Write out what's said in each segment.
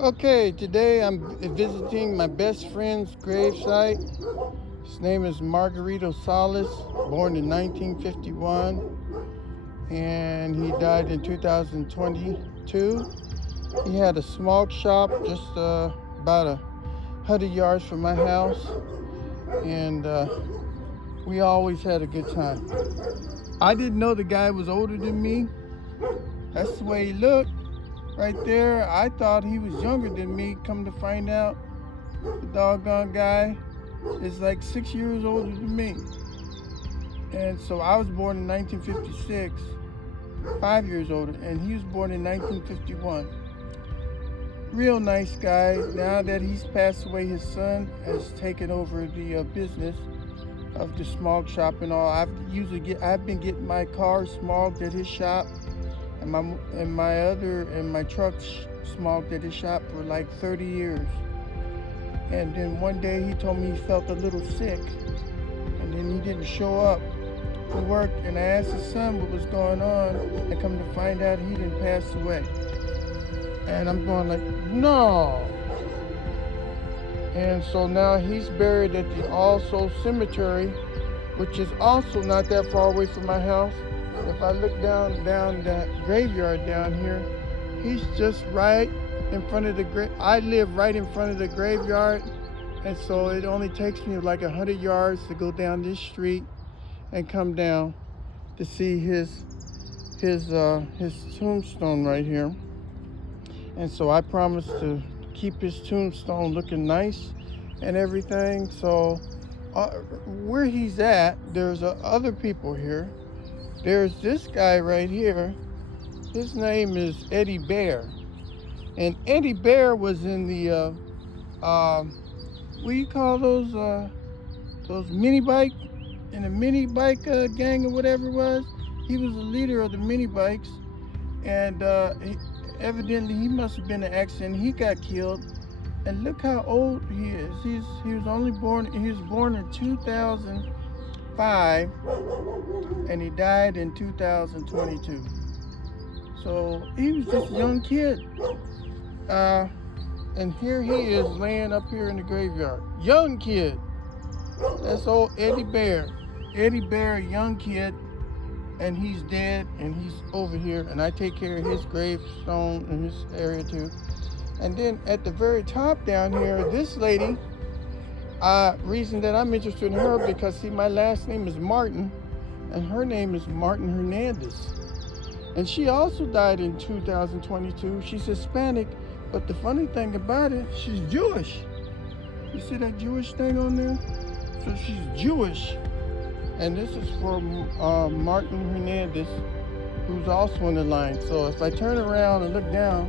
Okay, today I'm visiting my best friend's gravesite. His name is Margarito Salas, born in 1951, and he died in 2022. He had a small shop just about 100 yards from my house, and we always had a good time. I didn't know the guy was older than me. That's the way he looked right there. I thought he was younger than me. Come to find out, the doggone guy is like 6 years older than me. And so I was born in 1956, 5 years older, and he was born in 1951. Real nice guy. Now that he's passed away, his son has taken over the business of the smog shop and all. I've been getting my car smogged at his shop, and my truck smogged at his shop for like 30 years. And then one day he told me he felt a little sick, and then he didn't show up to work. And I asked his son what was going on, and come to find out he didn't pass away. And I'm going like, no. And so now he's buried at the All Souls Cemetery, which is also not that far away from my house. If I look down that graveyard down here, he's just right in front of the grave. I live right in front of the graveyard, and so it only takes me like 100 yards to go down this street and come down to see his tombstone right here. And so I promised to keep his tombstone looking nice and everything. So where he's at, there's other people here. There's this guy right here. His name is Eddie Bear. And Eddie Bear was in the, what do you call those mini bike, in the mini bike gang or whatever it was. He was the leader of the mini bikes. And evidently he must have been in an accident. He got killed. And look how old he is. He was born in 2005, and he died in 2022. So he was just a young kid. And here he is laying up here in the graveyard. Young kid. That's old Eddie Bear. Eddie Bear, young kid, and he's dead, and he's over here, and I take care of his gravestone in this area too. And then at the very top down here, this lady, reason that I'm interested in her, because see, my last name is Martin, and her name is Martin Hernandez. And she also died in 2022. She's Hispanic, but the funny thing about it, she's Jewish. You see that Jewish thing on there? So she's Jewish. And this is for Martin Hernandez, who's also in the line. So if I turn around and look down,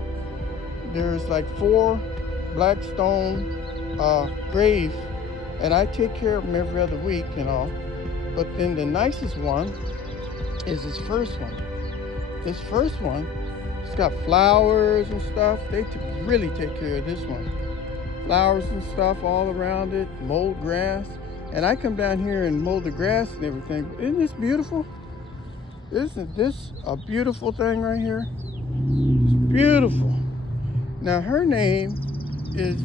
there's like 4 black stone graves, and I take care of them every other week and all. But then the nicest one is this first one. This first one, it's got flowers and stuff. They really take care of this one. Flowers and stuff all around it, mowed grass. And I come down here and mow the grass and everything. Isn't this beautiful? Isn't this a beautiful thing right here? It's beautiful. Now her name is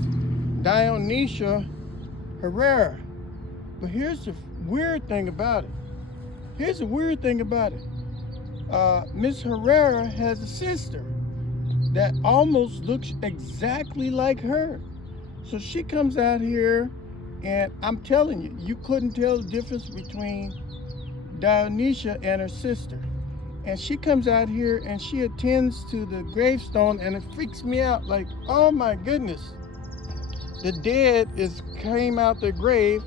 Dionysia Herrera. But here's the weird thing about it. Miss Herrera has a sister that almost looks exactly like her. So she comes out here, and I'm telling you, you couldn't tell the difference between Dionysia and her sister. And she comes out here and she attends to the gravestone, and it freaks me out. Like, oh my goodness. The dead came out their grave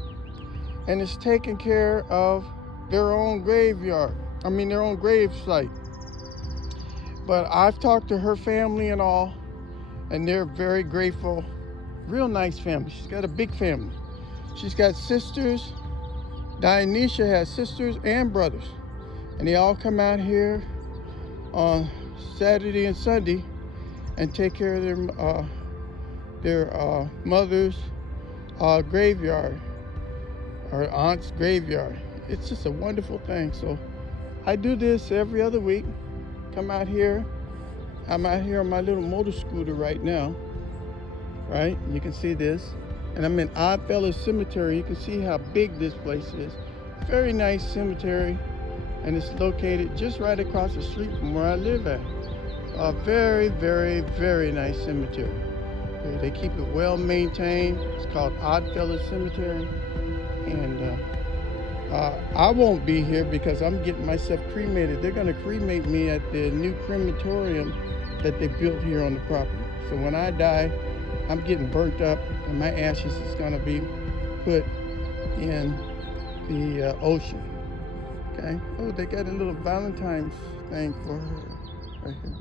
and is taking care of their own their own grave site. But I've talked to her family and all, and they're very grateful. Real nice family. She's got a big family. She's got sisters. Dionysia has sisters and brothers. And they all come out here on Saturday and Sunday and take care of their mother's graveyard, or aunt's graveyard. It's just a wonderful thing. So I do this every other week. Come out here. I'm out here on my little motor scooter right now. right? You can see this. And I'm in Oddfellows Cemetery. You can see how big this place is. Very nice cemetery. And it's located just right across the street from where I live at. A very, very, very nice cemetery. They keep it well maintained. It's called Oddfellows Cemetery. And I won't be here because I'm getting myself cremated. They're going to cremate me at the new crematorium that they built here on the property. So when I die, I'm getting burnt up, and my ashes is going to be put in the ocean. Okay. Oh, they got a little Valentine's thing for her right here.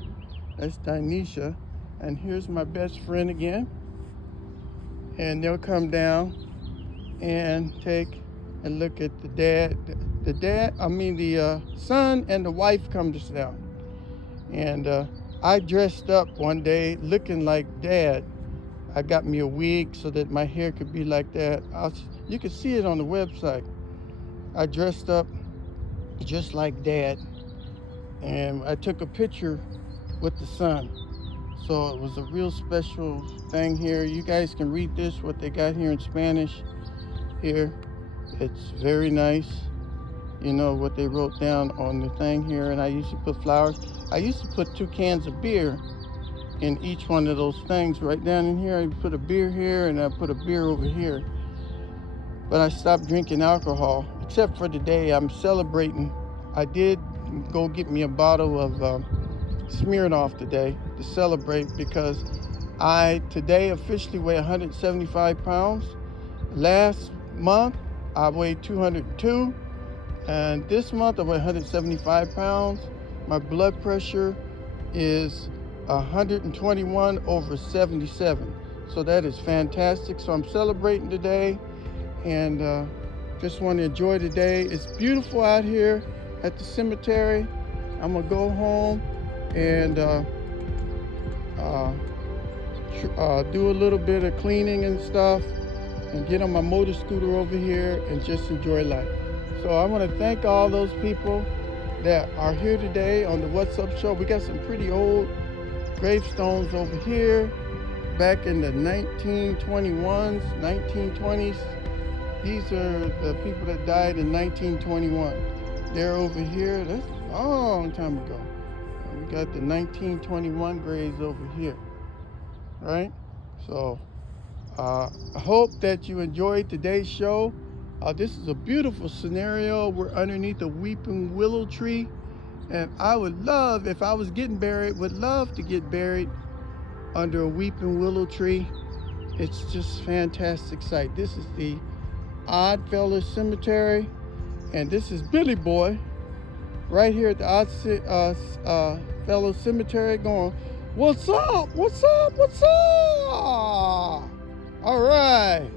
That's Dinesha. And here's my best friend again. And they'll come down and take and look at the dad. The son and the wife comes down. And I dressed up one day looking like dad. I got me a wig so that my hair could be like that. You can see it on the website. I dressed up just like dad. And I took a picture with the son. So it was a real special thing here. You guys can read this, what they got here in Spanish here. It's very nice. You know what they wrote down on the thing here. And I used to put flowers. I used to put 2 cans of beer in each one of those things. Right down in here, I put a beer here and I put a beer over here. But I stopped drinking alcohol, except for today. I'm celebrating. I did go get me a bottle of Smirnoff today to celebrate because I today officially weigh 175 pounds. Last month I weighed 202, and this month I weigh 175 pounds. My blood pressure is 121 over 77, so that is fantastic. So I'm celebrating today, and just want to enjoy the day. It's beautiful out here at the cemetery. I'm gonna go home and do a little bit of cleaning and stuff and get on my motor scooter over here and just enjoy life. So I want to thank all those people that are here today on the What's Up show. We got some pretty old gravestones over here back in the 1921s, 1920s. These are the people that died in 1921. They're over here. That's a long time ago. And we got the 1921 graves over here, right? So I hope that you enjoyed today's show. This is a beautiful scenario. We're underneath a weeping willow tree. And I would love, if I was getting buried, would love to get buried under a weeping willow tree. It's just a fantastic sight. This is the Oddfellows Cemetery. And this is Billy Boy right here at the Oddfellows Cemetery going, what's up? What's up? What's up? All right.